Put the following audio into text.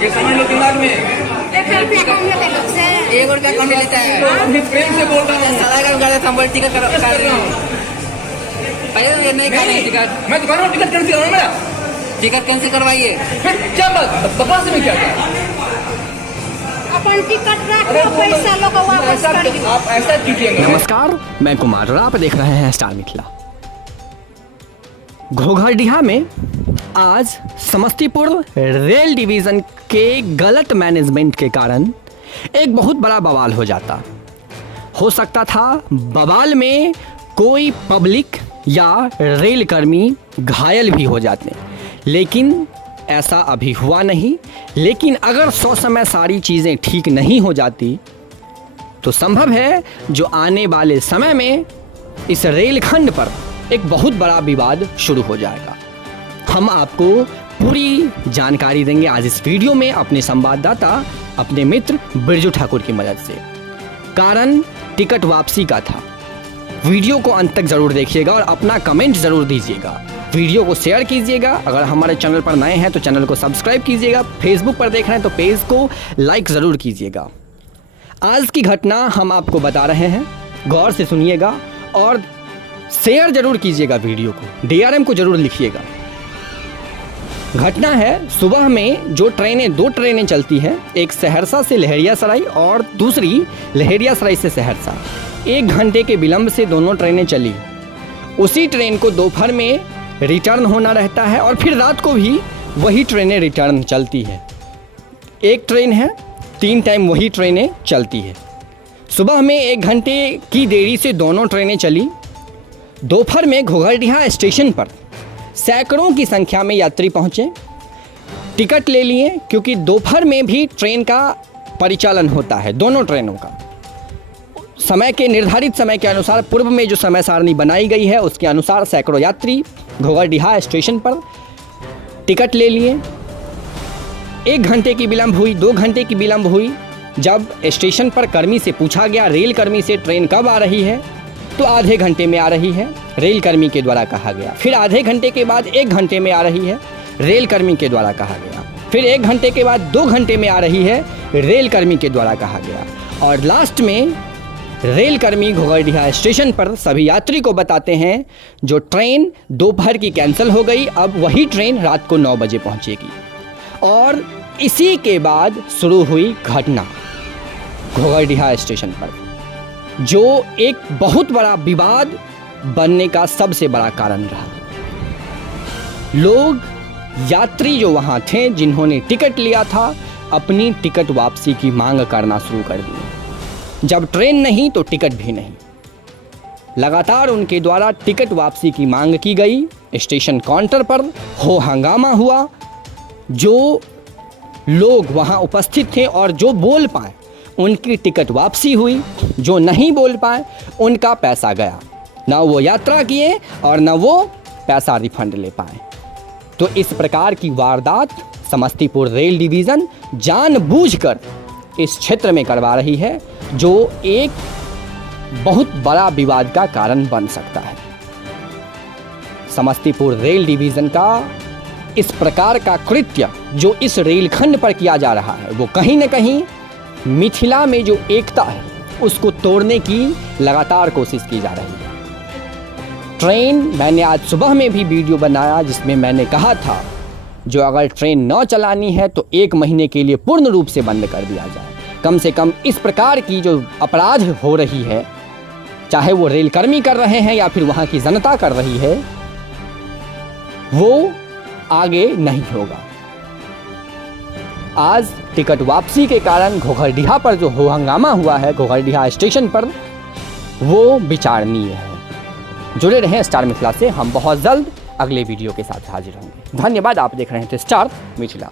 ये समझ लो दिमाग में। 1 रुपया कम लेते लोग से। 1 रुपया कौन लेता है? अभी प्रेम से बोल रहा हूँ। सारा काम कर हम टिकट कर रहे हैं। पहले ये नहीं कर रहे टिकट। मैं तो कह रहा हूँ टिकट कैंसिल करो मेरा। टिकट कैंसिल करवाइए। क्या बात बकवास में क्या क्या? अपन टिकट रख लो, पैसा लोग वापस करिए। आप ऐसा कीजिएगा। नमस्कार, मैं कुमार और आप देख रहे हैं स्टार मिथिला। घोघरडीहा में आज समस्तीपुर रेल डिवीज़न के गलत मैनेजमेंट के कारण एक बहुत बड़ा बवाल हो जाता। हो सकता था बवाल में कोई पब्लिक या रेल कर्मी घायल भी हो जाते, लेकिन ऐसा अभी हुआ नहीं। लेकिन अगर समय सारी चीज़ें ठीक नहीं हो जाती तो संभव है जो आने वाले समय में इस रेलखंड पर एक बहुत बड़ा विवाद शुरू हो जाएगा। हम आपको पूरी जानकारी देंगे आज इस वीडियो में अपने संवाददाता अपने मित्र बिरजू ठाकुर की मदद से। कारण टिकट वापसी का था। वीडियो को अंत तक ज़रूर देखिएगा और अपना कमेंट ज़रूर दीजिएगा। वीडियो को शेयर कीजिएगा। अगर हमारे चैनल पर नए हैं तो चैनल को सब्सक्राइब कीजिएगा। फेसबुक पर देख रहे हैं तो पेज को लाइक ज़रूर कीजिएगा। आज की घटना हम आपको बता रहे हैं, गौर से सुनिएगा और शेयर ज़रूर कीजिएगा। वीडियो को DRM को ज़रूर लिखिएगा। घटना है सुबह में जो ट्रेनें, 2 ट्रेनें चलती हैं, एक सहरसा से लहेरियासराय और दूसरी लहेरियासराय से सहरसा। 1 घंटे के विलंब से दोनों ट्रेनें चली। उसी ट्रेन को दोपहर में रिटर्न होना रहता है और फिर रात को भी वही ट्रेनें रिटर्न चलती है। एक ट्रेन है, 3 टाइम वही ट्रेनें चलती है। सुबह में 1 घंटे की देरी से दोनों ट्रेनें चली। दोपहर में घोघरडीहा स्टेशन पर सैकड़ों की संख्या में यात्री पहुँचे, टिकट ले लिए, क्योंकि दोपहर में भी ट्रेन का परिचालन होता है, दोनों ट्रेनों का। समय के निर्धारित समय के अनुसार पूर्व में जो समय सारणी बनाई गई है उसके अनुसार सैकड़ों यात्री घोघरडीहा स्टेशन पर टिकट ले लिए। 1 घंटे की विलंब हुई, 2 घंटे की विलंब हुई। जब स्टेशन पर कर्मी से पूछा गया, रेल कर्मी से, ट्रेन कब आ रही है, तो आधे घंटे में आ रही है, रेल कर्मी के द्वारा कहा गया। फिर आधे घंटे के बाद 1 घंटे में आ रही है, रेल कर्मी के द्वारा कहा गया। फिर 1 घंटे के बाद 2 घंटे में आ रही है, रेल कर्मी के द्वारा कहा गया। और लास्ट में रेल कर्मी घोघरडीहा स्टेशन पर सभी यात्री को बताते हैं जो ट्रेन दोपहर की कैंसिल हो गई, अब वही ट्रेन रात को 9 बजे पहुंचेगी। और इसी के बाद शुरू हुई घटना घोघरडीहा स्टेशन पर, जो एक बहुत बड़ा विवाद बनने का सबसे बड़ा कारण रहा। लोग, यात्री जो वहाँ थे, जिन्होंने टिकट लिया था, अपनी टिकट वापसी की मांग करना शुरू कर दी। जब ट्रेन नहीं तो टिकट भी नहीं। लगातार उनके द्वारा टिकट वापसी की मांग की गई। स्टेशन काउंटर पर हो हंगामा हुआ। जो लोग वहाँ उपस्थित थे और जो बोल पाए उनकी टिकट वापसी हुई, जो नहीं बोल पाए उनका पैसा गया। ना वो यात्रा किए और ना वो पैसा रिफंड ले पाए। तो इस प्रकार की वारदात समस्तीपुर रेल डिवीज़न जानबूझकर इस क्षेत्र में करवा रही है, जो एक बहुत बड़ा विवाद का कारण बन सकता है। समस्तीपुर रेल डिवीज़न का इस प्रकार का कृत्य जो इस रेलखंड पर किया जा रहा है, वो कहीं न कहीं मिथिला में जो एकता है उसको तोड़ने की लगातार कोशिश की जा रही है। ट्रेन, मैंने आज सुबह में भी वीडियो बनाया जिसमें मैंने कहा था जो अगर ट्रेन न चलानी है तो 1 महीने के लिए पूर्ण रूप से बंद कर दिया जाए। कम से कम इस प्रकार की जो अपराध हो रही है, चाहे वो रेलकर्मी कर रहे हैं या फिर वहाँ की जनता कर रही है, वो आगे नहीं होगा। आज टिकट वापसी के कारण घोघरडीहा पर जो हो हंगामा हुआ है घोघरडीहा स्टेशन पर, वो विचारणीय है। जुड़े रहें स्टार मिथिला से। हम बहुत जल्द अगले वीडियो के साथ हाजिर होंगे। धन्यवाद। आप देख रहे हैं स्टार मिथिला।